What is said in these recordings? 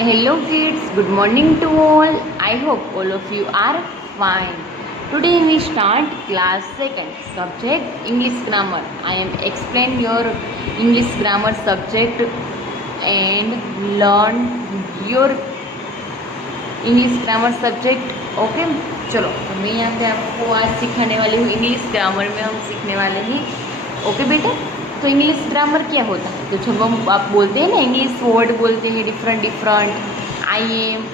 Hello kids, good morning to all. I hope all of you are fine. Today we start class 2nd subject English grammar. I am explain your English grammar subject and learn your English grammar subject. Okay? चलो तो मैं यहाँ पे आपको आज सिखाने वाली हूँ इंग्लिश ग्रामर में हम सीखने वाले हैं. ओके बेटा. तो इंग्लिश ग्रामर क्या होता है? तो जब हम आप बोलते हैं ना इंग्लिश वर्ड बोलते हैं different I am,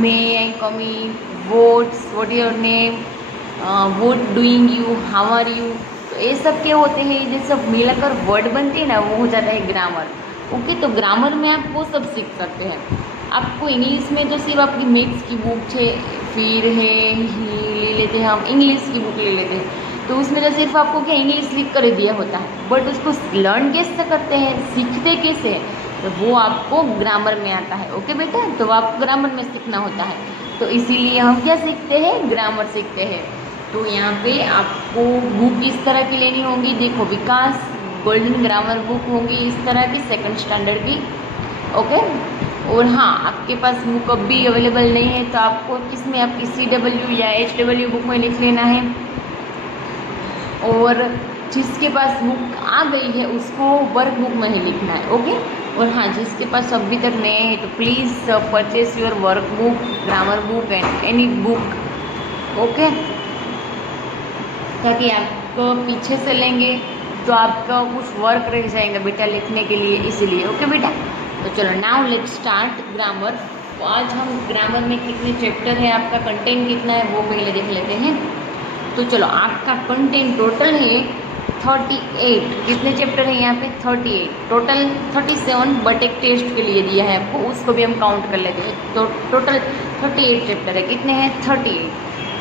may, I coming, what your name, what doing you, how are you, तो ये सब क्या होते हैं? ये सब मिलाकर वर्ड बनते हैं ना, वो हो जाता है ग्रामर. ओके. तो ग्रामर में आप वो सब सीख सकते हैं. आपको इंग्लिश में तो सिर्फ आपकी मैथ्स की बुक है, फिर है ले लेते हैं हम इंग्लिश की बुक ले लेते हैं, तो उसमें तो सिर्फ आपको क्या इंग्लिश लिख कर दिया होता है, बट उसको लर्न कैसे करते हैं, सीखते कैसे हैं, तो वो आपको ग्रामर में आता है. ओके बेटा. तो आपको ग्रामर में सीखना होता है, तो इसीलिए हम क्या सीखते हैं? ग्रामर सीखते हैं. तो यहाँ पे आपको बुक इस तरह की लेनी होगी. देखो, विकास गोल्डन ग्रामर बुक होगी इस तरह की, 2nd स्टैंडर्ड की. ओके. और हाँ, आपके पास बुक अब भी अवेलेबल नहीं है तो आपको किसमें, आपकी CW या HW बुक में लिख लेना है. और जिसके पास बुक आ गई है उसको वर्क बुक में ही लिखना है. ओके. और हाँ, जिसके पास अभी तक नहीं है तो please purchase your work book, grammar book and any book. Okay. ताकि आपको पीछे से लेंगे तो आपका कुछ वर्क रह जाएगा बेटा लिखने के लिए, इसीलिए. ओके बेटा. तो चलो नाउ लेट्स स्टार्ट ग्रामर. आज हम ग्रामर में कितने चैप्टर है, आपका कंटेंट कितना है वो पहले देख लेते हैं. तो चलो, आपका कंटेंट टोटल है 38. कितने चैप्टर है यहाँ पे? 38. टोटल 37, बट एक टेस्ट के लिए दिया है आपको, उसको भी हम काउंट कर लेते हैं. तो टोटल 38 चैप्टर है. कितने हैं? 38.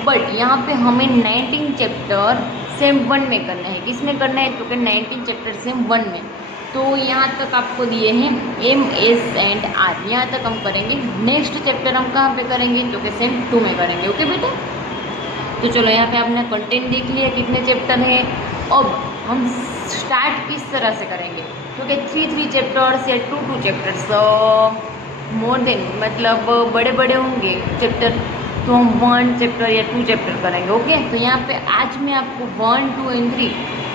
बट यहाँ पे हमें 19 चैप्टर सेम 1 में करना है. किस में करना है? तो कि 19 चैप्टर सेम 1 में. तो यहाँ तक आपको दिए हैं M, S एंड R. यहाँ तक हम करेंगे. नेक्स्ट चैप्टर हम कहाँ पे करेंगे? तो कि सेम 2 में करेंगे. ओके बेटा. तो चलो, यहाँ पे आपने कंटेंट देख लिया कितने चैप्टर है. अब हम स्टार्ट किस तरह से करेंगे? क्योंकि 3 चैप्टर्स या 2 चैप्टर्स मोर देन, मतलब बड़े बड़े होंगे चैप्टर, तो हम 1 चैप्टर या 2 चैप्टर करेंगे. ओके. तो यहाँ पे आज मैं आपको 1, 2 एंड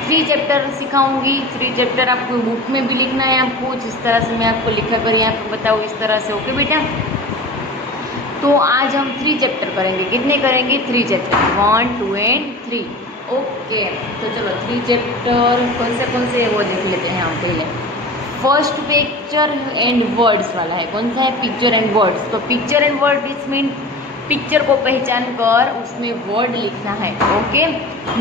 3 चैप्टर सिखाऊंगी. 3 चैप्टर आपको बुक में भी लिखना है. आपको जिस तरह से मैं आपको लिखा कर यहाँ पे बताऊँ इस तरह से. ओके बेटा. तो आज हम 3 चैप्टर करेंगे. कितने करेंगे? 3 चैप्टर, 1, 2 एंड 3. ओके. तो चलो 3 चैप्टर कौन से वो देख लेते हैं हम पहले. फर्स्ट पिक्चर एंड वर्ड्स वाला है. कौन सा है? Picture and words. तो पिक्चर एंड वर्ड इस मीन पिक्चर को पहचान कर उसमें वर्ड लिखना है. ओके.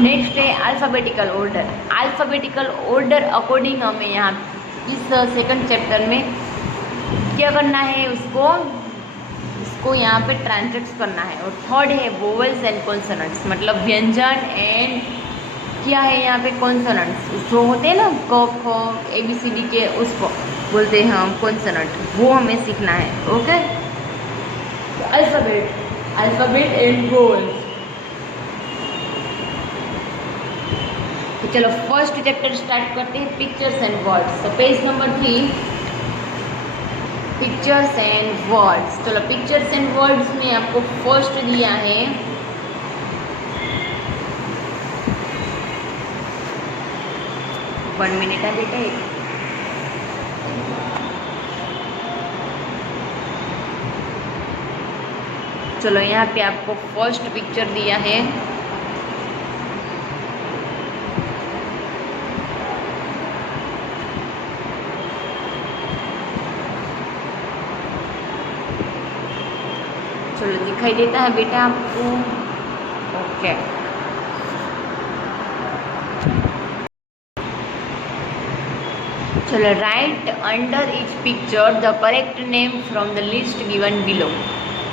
नेक्स्ट है alphabetical order. Alphabetical order according हमें यहाँ इस 2nd चैप्टर में क्या करना है? इसको यहाँ पे ट्रांसलेट करना है. और थर्ड है वोवेल्स एंड कॉन्सोनेंट्स, मतलब व्यंजन एंड क्या है यहाँ पे? कॉन्सोनेंट्स. जो होते हैं ना क, ख, ABCD के, उसको बोलते हैं हम कॉन्सोनेंट. वो हमें सीखना है. ओके. Alphabet and vowels. तो चलो फर्स्ट चैप्टर स्टार्ट करते हैं, पिक्चर्स एंड वर्ड्स. तो page number 3, pictures and words. चलो पिक्चर्स एंड वर्ड्स में आपको फर्स्ट दिया है 1 मिनट है बेटा. चलो यहाँ पे आपको फर्स्ट पिक्चर दिया है चलो दिखाई देता है बेटा आपको. ओके. चलो, right under etch picture the correct name from the list given below.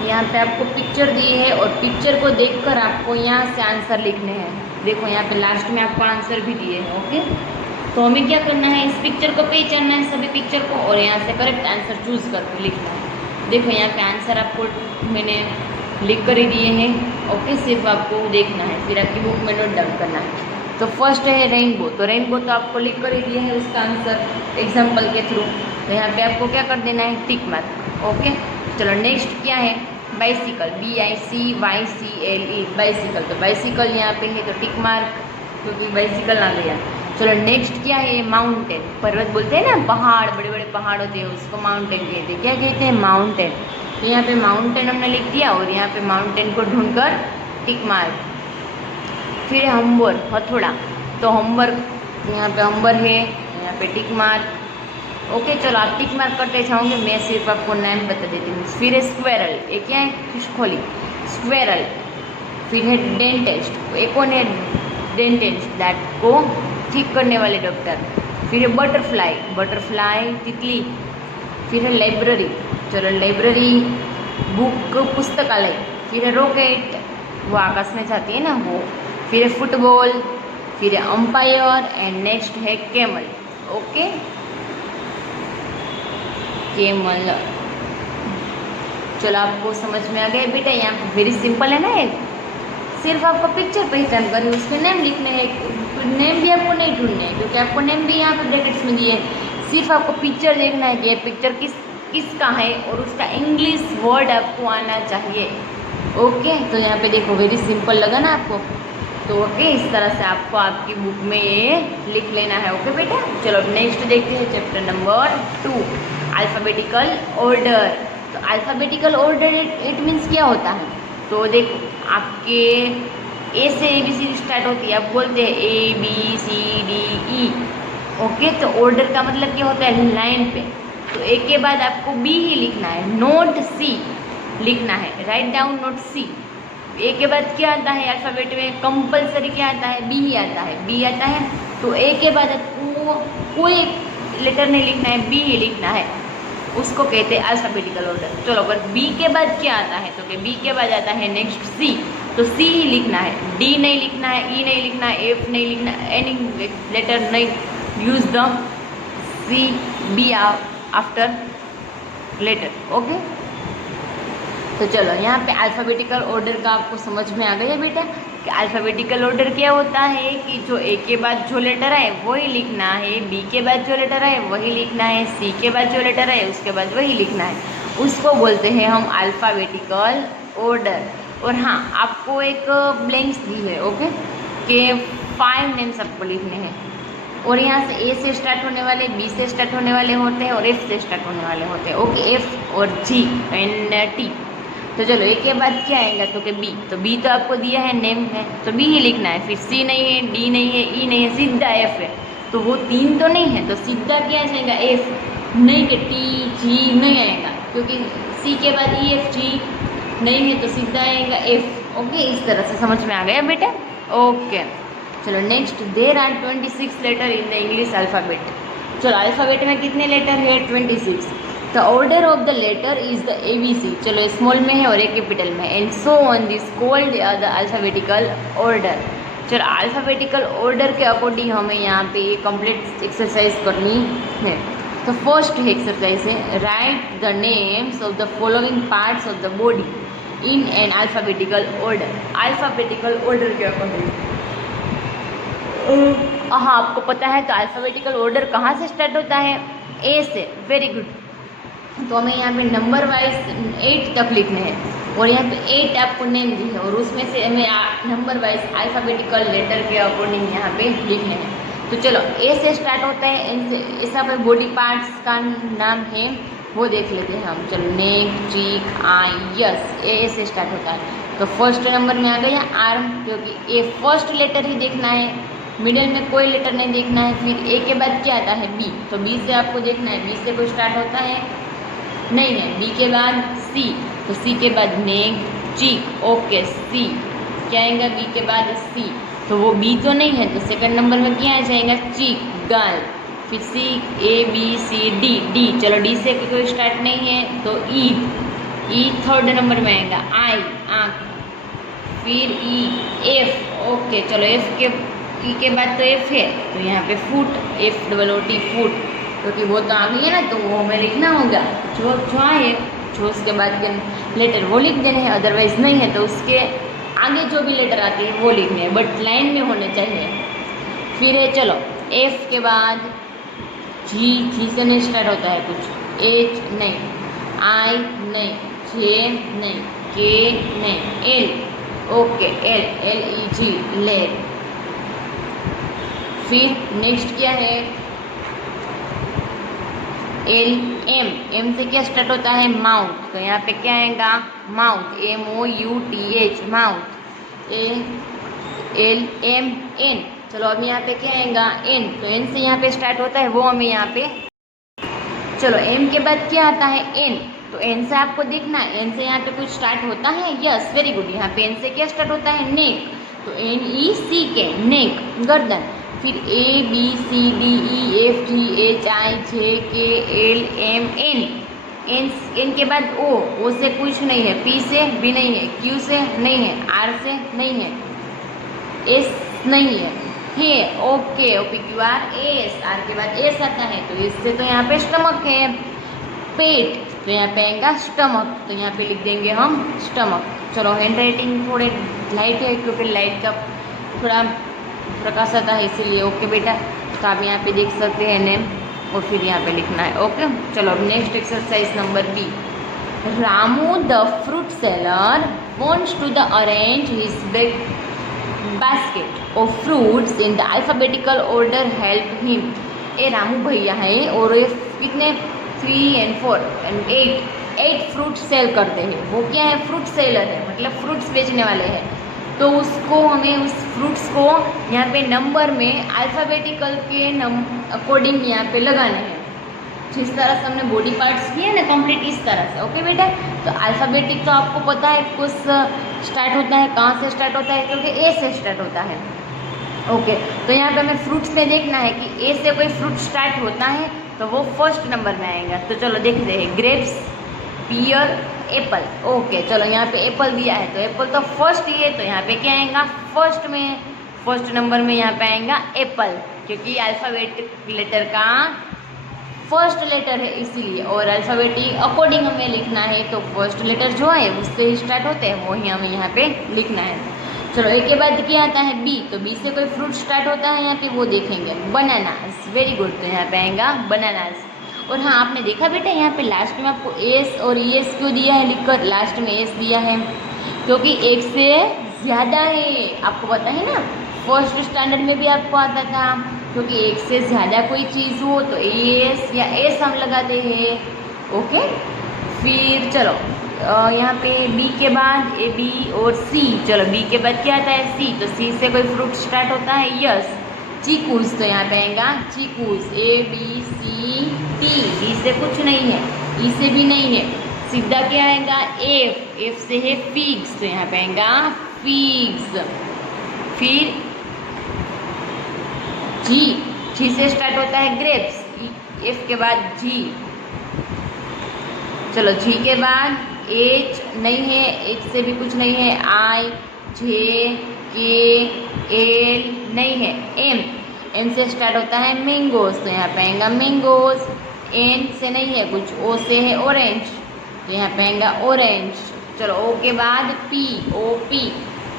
यहाँ पे आपको पिक्चर दी है और पिक्चर को देखकर आपको यहाँ से आंसर लिखने हैं. देखो यहाँ पे लास्ट में आपको आंसर भी दिए हैं. ओके. तो हमें क्या करना है? इस पिक्चर को पहचानना है, सभी पिक्चर को, और यहाँ से करेक्ट आंसर चूज करके लिखना है. देखो यहाँ पे आंसर आपको मैंने लिख कर ही दिए हैं. ओके. सिर्फ आपको देखना है, फिर आपकी बुक में नोट डाउन करना है. तो फर्स्ट है रेनबो, तो रेनबो तो आपको लिख कर ही दिया है उसका आंसर एग्जाम्पल के थ्रू, तो यहाँ पे आपको क्या कर देना है, टिक मार्क। ओके, चलो नेक्स्ट क्या है, बाइसिकल, BICYCLE बाइसिकल, तो बाइसिकल यहाँ पे है तो टिक मार्क क्योंकि बाइसिकल आ गया। चलो नेक्स्ट क्या है, माउंटेन, पर्वत बोलते हैं ना, पहाड़, बड़े बड़े पहाड़ होते हैं उसको माउंटेन कहते हैं। क्या कहते हैं, माउंटेन। तो यहाँ पे माउंटेन हमने लिख दिया और यहाँ पे माउंटेन को ढूंढकर टिक मार्क। फिर हम्बर, हथौड़ा, तो हम्बर यहाँ पे हम्बर है, यहाँ पे टिक मार्क। ओके, चलो आप टिक मार्क करते जाओगे, मैं सिर्फ आपको नाम बता देती हूँ। फिर है स्क्वेरल, एक क्या है, खिसकोली, स्क्वेरल। फिर है डेंटिस्ट, एक कौन है, डेंटिस्ट, दैट को ठीक करने वाले डॉक्टर। फिर है बटरफ्लाई, बटरफ्लाई तितली। फिर है लाइब्रेरी, चलो लाइब्रेरी बुक, पुस्तकालय। फिर है रॉकेट, वो आकाश में जाती है ना वो। फिर है फुटबॉल, फिर है अंपायर एंड नेक्स्ट है कैमल। ओके, कैमल, चलो आपको समझ में आ गया बेटा। यहाँ पे वेरी सिंपल है ना, ये सिर्फ आपको पिक्चर पहचान कर उसके नेम लिखने हैं, नेम भी आपको नहीं ढूंढने हैं क्योंकि आपको नेम भी यहाँ पे ब्रैकेट्स में दिए हैं। सिर्फ आपको पिक्चर देखना है कि ये पिक्चर किसका है और उसका इंग्लिश वर्ड आपको आना चाहिए। ओके, तो यहाँ पे देखो वेरी सिंपल लगा ना आपको, तो ओके इस तरह से आपको आपकी बुक में ये लिख लेना है। ओके बेटा, चलो नेक्स्ट देखते हैं चैप्टर नंबर 2, अल्फ़ाबेटिकल ऑर्डर। तो अल्फ़ाबेटिकल ऑर्डर इट मीन्स क्या होता है, तो देखो आपके ए से ABCD स्टार्ट होती है, आप बोलते हैं ABCDE। ओके, तो ऑर्डर का मतलब क्या होता है, लाइन पे, तो ए के बाद आपको B ही लिखना है, नोट C लिखना है, राइट डाउन नोट C। ए के बाद क्या आता है अल्फ़ाबेट में, कंपलसरी क्या आता है, B ही आता है, B आता है। तो ए के बाद आपको कोई लेटर नहीं लिखना है, B ही लिखना है, उसको कहते हैं अल्फ़ाबेटिकल ऑर्डर। चलो अगर B के बाद क्या आता है, तो B के बाद आता है नेक्स्ट C, तो C ही लिखना है, D नहीं लिखना है, E नहीं लिखना है, F नहीं लिखना, एनी लेटर नहीं, use the C B after letter. Okay, तो चलो यहाँ पे अल्फ़ाबेटिकल ऑर्डर का आपको समझ में आ गया बेटा कि अल्फ़ाबेटिकल ऑर्डर क्या होता है कि जो ए के बाद जो लेटर है वही लिखना है, बी के बाद जो लेटर है वही लिखना है, सी के बाद जो लेटर है उसके बाद वही लिखना है, उसको बोलते हैं हम अल्फ़ाबेटिकल ऑर्डर। और हाँ, आपको एक ब्लैंक्स दी है, ओके, कि 5 नेम्स आपको लिखने हैं और यहाँ से ए से स्टार्ट होने वाले, बी से स्टार्ट होने वाले होते हैं और एफ से स्टार्ट होने वाले होते हैं। ओके, एफ और जी एंड टी। तो चलो ए के बाद क्या आएगा, तो कि बी, तो बी तो आपको दिया है, नेम है, तो बी ही लिखना है। फिर सी नहीं है, डी नहीं है, ई नहीं है, सीधा एफ है, तो वो 3 तो नहीं है, तो सीधा क्या जाएगा, एफ। नहीं कि टी जी नहीं आएगा क्योंकि सी के बाद ई एफ जी नहीं है, तो सीधा आएगा एफ। ओके, इस तरह से समझ में आ गया बेटा। ओके, चलो next, there are 26 letter in the English alphabet. चलो अल्फ़ाबेट में कितने लेटर है, 26। The order of the letter is the ABC, चलो स्मॉल में है और एक कैपिटल में, and so on this called the alphabetical order. चलो अल्फ़ाबेटिकल ऑर्डर के अकॉर्डिंग हमें यहाँ पे कंप्लीट एक्सरसाइज करनी है। तो फर्स्ट एक्सरसाइज है, right the names of the following parts of the body in an alphabetical order. Alphabetical order के अकॉर्डिंग, हाँ आपको पता है तो अल्फ़ाबेटिकल ऑर्डर कहाँ से स्टार्ट होता है, ए से। वेरी गुड, तो हमें यहाँ पे नंबर वाइज 8 तक लिखने हैं और यहाँ पे 8 आपको नेम दी है और उसमें से हमें नंबर वाइज अल्फ़ाबेटिकल लेटर के अकॉर्डिंग यहाँ पे लिखने हैं। तो चलो ए से स्टार्ट होता है, एन से, ऐसा पर बॉडी पार्ट्स का नाम है वो देख लेते हैं हम। चलो नेक, चीक, आई, यस, ए से स्टार्ट होता है। तो फर्स्ट नंबर में आ गया आर्म, क्योंकि ए फर्स्ट लेटर ही देखना है, मिडिल में कोई लेटर नहीं देखना है। फिर ए के बाद क्या आता है, बी, तो बी से आपको देखना है, बी से कोई स्टार्ट होता है नहीं है। बी के बाद सी, तो सी के बाद नेक, चीक, ओके, सी क्या आएगा, बी के बाद सी, तो वो बी तो नहीं है, तो सेकंड नंबर में क्या आ जाएगा, चीक, गर्ल। फिर C, A B C D, D, चलो डी से कोई स्टार्ट नहीं है तो ई, ई थर्ड नंबर में आएगा, आई, आँख। फिर ई, एफ, ओके, चलो एफ के, ई के बाद तो एफ है, तो यहाँ पे फुट, FOOT, फुट, क्योंकि वो तो आ गई है ना, तो वो हमें लिखना होगा। जो आए जो उसके बाद के लेटर वो लिख देने हैं, अदरवाइज नहीं है तो उसके आगे जो भी लेटर आती है वो लिखने हैं, बट लाइन में होने चाहिए। फिर है चलो एफ के बाद जी, जी से नहीं स्टार्ट होता है कुछ, एच नहीं, आई नहीं, जे नहीं, के नहीं, L, okay L, L E G लेर। फिर नेक्स्ट क्या है एल, एम, एम से क्या स्टार्ट होता है माउथ, तो यहाँ पे क्या आएगा mouth, M O U T H mouth. A L M N, चलो अब यहाँ पे क्या आएगा एन, तो एन से यहाँ पे स्टार्ट होता है वो हमें यहाँ पे, चलो एम के बाद क्या आता है एन, तो एन से आपको देखना है एन से यहाँ पे कुछ स्टार्ट होता है, यस वेरी गुड, यहाँ पे एन से क्या स्टार्ट होता है नेक, तो एन ई सी के नेक गर्दन। फिर A B C D E F G H I J K L M N, N के बाद ओ से कुछ नहीं है, पी से भी नहीं है, क्यू से नहीं है, आर से नहीं है, एस नहीं है, okay O P Q R S, R के बाद एस आता है, तो एस से तो यहाँ पे स्टमक है, पेट, तो यहाँ पे आएगा स्टमक, तो यहाँ पे लिख देंगे हम स्टमक। चलो हैंड राइटिंग थोड़े लाइट है क्योंकि लाइट का थोड़ा प्रकाश आता है इसीलिए, ओके बेटा, तो आप यहाँ पे देख सकते हैं नेम और फिर यहाँ पे लिखना है, ओके। चलो अब next exercise number B, Ramu the fruit seller wants to the arrange his big basket of fruits in the alphabetical order help him। ए रामू भैया है और ये कितने 3 and 4 and 8 फ्रूट सेल करते हैं, वो क्या है फ्रूट सेलर है, मतलब फ्रूट्स बेचने वाले हैं, तो उसको हमें उस फ्रूट्स को यहाँ पे नंबर में अल्फ़ाबेटिकल के अकॉर्डिंग यहाँ पे लगाने हैं, जिस तरह से हमने बॉडी पार्ट्स किए ना कंप्लीट इस तरह से, ओके बेटा। तो अल्फ़ाबेटिक तो आपको पता है कुछ स्टार्ट होता है, कहाँ से स्टार्ट होता है, क्योंकि ए से स्टार्ट होता है, ओके। तो यहाँ पे हमें फ्रूट्स में देखना है कि ए से कोई फ्रूट स्टार्ट होता है तो वो फर्स्ट नंबर में आएगा, तो चलो देखते हैं, ग्रेप्स, पियर, एप्पल, ओके। चलो यहाँ पे एप्पल दिया है तो एप्पल तो फर्स्ट ही है, तो यहाँ पे क्या आएगा फर्स्ट में, फर्स्ट नंबर में यहाँ पे आएगा एप्पल, क्योंकि अल्फ़ाबेटिक लेटर का फर्स्ट लेटर है इसीलिए, और अल्फ़ाबेटिक अकॉर्डिंग हमें लिखना है तो फर्स्ट लेटर जो है उससे ही स्टार्ट होते हैं वही हमें यहाँ पे लिखना है। चलो एक के बाद क्या आता है बी, तो बी से कोई फ्रूट स्टार्ट होता है यहाँ पे वो देखेंगे, बनानास, वेरी गुड, तो यहाँ पे आएगा बनानास। और हाँ आपने देखा बेटा यहाँ पे लास्ट में आपको एस और ई एस क्यों दिया है लिखकर, लास्ट में एस दिया है क्योंकि एक से ज़्यादा है, आपको पता है ना फर्स्ट स्टैंडर्ड में भी आपको आता था, क्योंकि एक से ज़्यादा कोई चीज़ हो तो एस या एस हम लगाते हैं, ओके। फिर चलो यहाँ पे बी के बाद ए बी और सी, चलो बी के बाद क्या आता है सी, तो सी से कोई फ्रूट स्टार्ट होता है, यस चीकूस, तो यहाँ पे आएगा चीकूस, A B C T, D से कुछ नहीं है, ई से भी नहीं है, सीधा क्या आएगा एफ, एफ से है फिग्स, तो यहाँ पे आएगा फिग्स। फिर जी, जी से स्टार्ट होता है ग्रेप्स, एफ के बाद जी, चलो जी के बाद एच नहीं है, एच से भी कुछ नहीं है, आई जे के एल नहीं है, एम, एम से स्टार्ट होता है मैंगोज, तो यहाँ पे आएगा मैंगोज। एन से नहीं है कुछ, ओ से है ऑरेंज, तो यहाँ पे आएगा ऑरेंज। चलो ओ के बाद पी, ओ पी,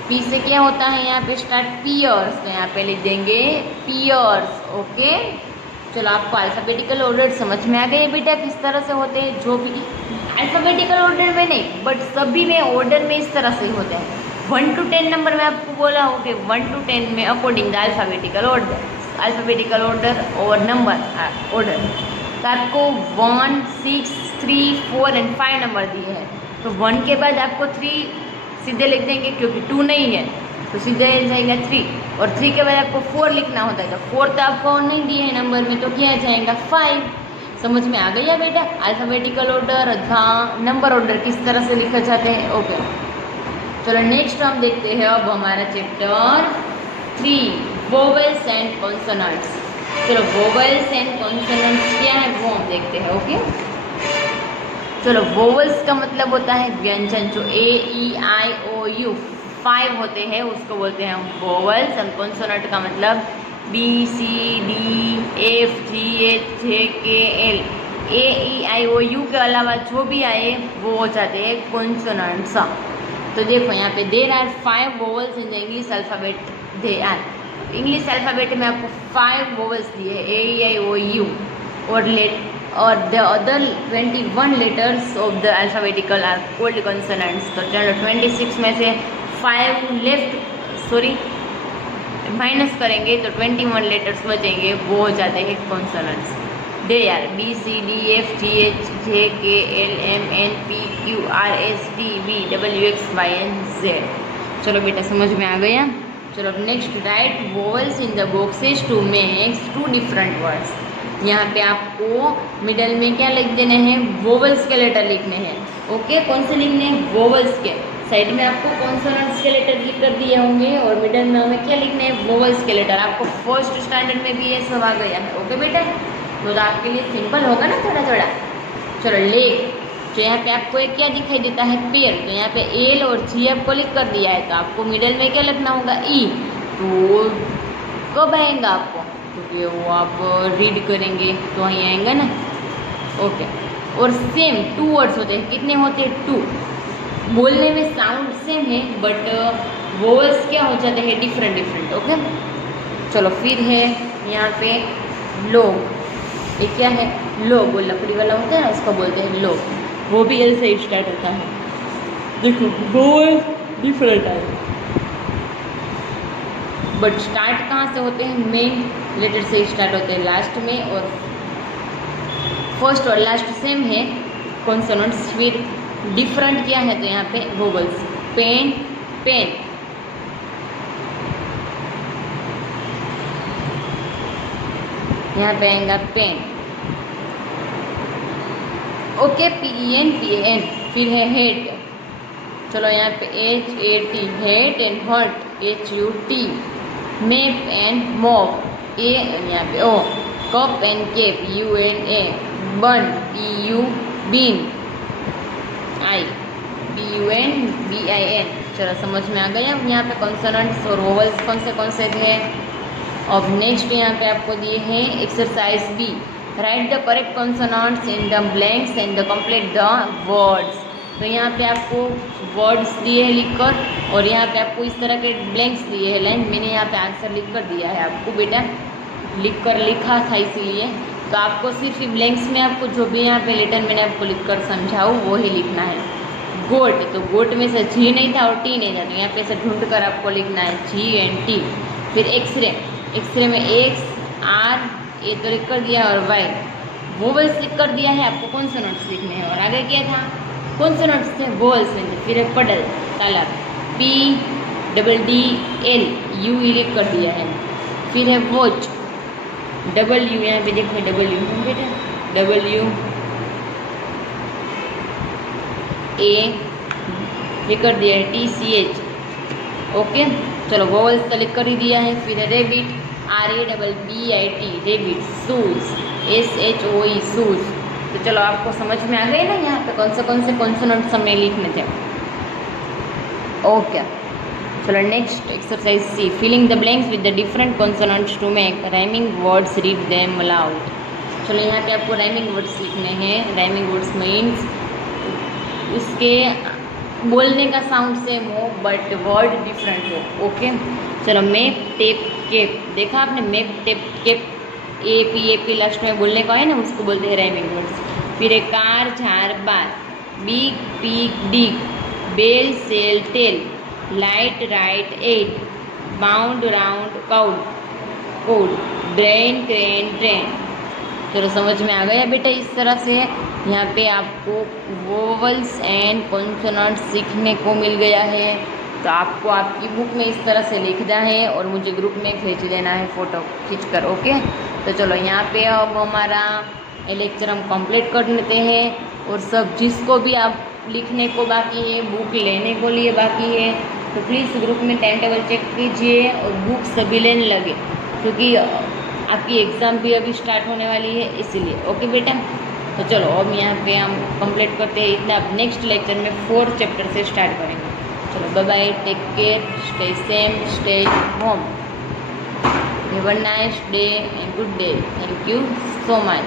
पी से क्या होता है यहाँ पे स्टार्ट पियर्स, तो यहाँ पे लिख देंगे पियर्स, ओके। चलो आपको अल्फ़ाबेटिकल ऑर्डर समझ में आ गए बेटा किस तरह से होते हैं, जो भी अल्फ़ाबेटिकल ऑर्डर में नहीं बट सभी में ऑर्डर में इस तरह से ही होते हैं। 1 to 10 नंबर में आपको बोला हो कि 1 to 10 में according the alphabetical order, alphabetical order और नंबर ऑर्डर, तो आपको 1, 6, 3, 4 and 5 नंबर दिए हैं, तो 1 के बाद आपको 3 सीधे लिख देंगे क्योंकि 2 नहीं है तो सीधे जाएगा 3, और 3 के बाद आपको 4 लिखना होता है, तो 4 तो आपको नहीं दिए है नंबर में, तो क्या जाएगा 5। समझ में आ गया बेटा अल्फ़ाबेटिकल ऑर्डर अथवा नंबर ऑर्डर किस तरह से लिखा जाते हैं, ओके। चलो नेक्स्ट हम देखते हैं अब हमारा चैप्टर 3 वोवेल्स एंड कॉन्सोनेंट्स। चलो वोवेल्स एंड कॉन्सोनेंट्स क्या है वो हम देखते हैं, ओके। चलो वोवेल्स का मतलब होता है व्यंजन, जो ए ई आई ओ यू 5 होते हैं उसको बोलते हैं हम वोवेल्स, और कॉन्सोनेंट का मतलब B C D F G H J K L, A E I O you के अलावा जो भी आए वो हो जाते हैं कॉन्सोनेंट्स। तो देखो यहाँ पे there are 5 vowels in the English alphabet, they are English alphabet में आपको 5 वोवल्स दिए हैं, A, E, I, O, U, और the other 21 letters of the alphabetical are called consonants. तो चलो 26 में से 5 माइनस करेंगे तो 21 लेटर्स बचेंगे, वो हो जाते हैं कॉन्सोनेंट्स। They are BCDFGHKLMNPQRSTUVWXYZ। चलो बेटा समझ में आ गया। चलो next, right vowels in the boxes to makes 2 different words. यहाँ पे आपको मिडल में क्या लिख देने हैं, वोवल्स के लेटर लिखने हैं। ओके, कौन से लिखने हैं, वोवल्स के। साइड में आपको कॉन्सोनेंट्स के लेटर लिख कर दिए होंगे और मिडल में हमें क्या लिखने हैं, वोवल्स के लेटर। आपको फर्स्ट स्टैंडर्ड में भी ये सब आ गया है। ओके बेटा, तो आपके लिए सिंपल होगा ना थोड़ा थोड़ा। चलो लेग, तो यहाँ पे आपको एक क्या दिखाई देता है, पेयर। तो यहाँ पे एल और जी आपको लिख कर दिया है, तो आपको मिडल में क्या लिखना होगा, ई। तो कब आएगा आपको, क्योंकि वो आप रीड करेंगे तो वहीं आएगा ना। ओके, और सेम 2 वर्ड्स होते हैं, कितने होते हैं, 2। बोलने में साउंड सेम है बट वोवल्स क्या हो जाते हैं, डिफरेंट डिफरेंट। ओके, चलो फिर है यहाँ पे लोग। ये क्या है, लोग, वो लकड़ी वाला होता है ना, उसको बोलते हैं लोग। वो भी एल से स्टार्ट होता है। देखो वोवल डिफरेंट है बट स्टार्ट कहाँ से होते हैं, मेन लेटर से स्टार्ट होते हैं लास्ट में, और फर्स्ट और लास्ट सेम है कॉन्सोनेंट्स। फिर डिफरेंट क्या है, तो यहाँ पे वोवल्स। पेन, पेन, यहाँ पे आएगा पेन। Okay, PEN, PAN। फिर है हेट। चलो यहाँ पे HAT, hat and hurt, HUT। Map and mop, A यहाँ पे O। Cup and cape, UNA। Bun, BU, bin, I, BUNBIN। चलो समझ में आ गया। यहाँ पे कॉन्सोनेंट्स और वोवल्स कौन से थे। अब नेक्स्ट यहाँ पे आपको दिए हैं exercise B। Right the correct consonants in the blanks and the complete the words. तो यहाँ पे आपको वर्ड्स दिए हैं लिखकर, और यहाँ पे आपको इस तरह के ब्लैंक्स दिए हैं लाइन। मैंने यहाँ पे आंसर लिख कर दिया है आपको बेटा, लिखा था इसीलिए। तो आपको सिर्फ ब्लैंक्स में आपको जो भी यहाँ पे लेटर मैंने आपको लिख कर समझाऊँ वो ही लिखना है। गोट, तो गोट में से जी नहीं था और टी नहीं था, तो यहाँ पे से ढूंढ कर आपको लिखना है GNT। फिर एक्सरे, एक्सरे में X, R, ये तो लिख कर दिया, और Y। वोवल्स लिख कर दिया है, आपको कॉन्सोनेंट्स लिखने हैं। और आगे क्या था, कॉन्सोनेंट्स थे, वोवल्स नहीं थे। फिर है पडल, तालाब, PDDL, U लिख कर दिया है। फिर है वॉच, W, यहाँ पे देखो W है बेटा, WA लिख कर दिया है, TCH। ओके, चलो वोवल्स तो लिख कर ही दिया है। फिर है rebate, RABBIT, rebate. Shoes, SHOE, shoes. तो चलो आपको समझ में आ गए ना यहाँ पे कौन से कॉन्सोनेंट्स हमें लिखने थे। ओके, चलो next exercise C। Filling the blanks with the different consonants to make rhyming words, read them aloud. चलो यहाँ पे आपको राइमिंग वर्ड्स लिखने हैं। राइमिंग वर्ड्स मीन्स उसके बोलने का साउंड सेम हो बट वर्ड डिफरेंट हो। ओके, चलो मैप, टेप, केप। देखा आपने, map, tape, cape, AP last में बोलने का है ना, उसको बोलते हैं राइमिंग वर्ड्स। फिर एक car, jar, bar, big, pig, dig, bell, sell, tell, light, right, at, bound, round, cowed, code, brain, crane, train. चलो समझ में आ गया बेटा। इस तरह से यहाँ पे आपको वोवल्स एंड कॉन्सोनेंट्स सीखने को मिल गया है। तो आपको आपकी बुक में इस तरह से लिखना है और मुझे ग्रुप में भेज देना है फ़ोटो खींचकर। ओके, तो चलो यहाँ पे अब हमारा लेक्चर हम कंप्लीट कर लेते हैं। और सब जिसको भी आप लिखने को बाकी है, बुक लेने को लिए बाकी है, तो प्लीज़ ग्रुप में टाइम टेबल चेक कीजिए और बुक सभी लेने लगे, क्योंकि आपकी एग्ज़ाम भी अभी स्टार्ट होने वाली है इसीलिए। ओके बेटा, तो चलो अब यहाँ पे हम कंप्लीट करते हैं इतना। अब नेक्स्ट लेक्चर में 4 चैप्टर से स्टार्ट करेंगे। चलो bye bye, take care, stay safe, stay home, have a nice day and good day. Thank you so much.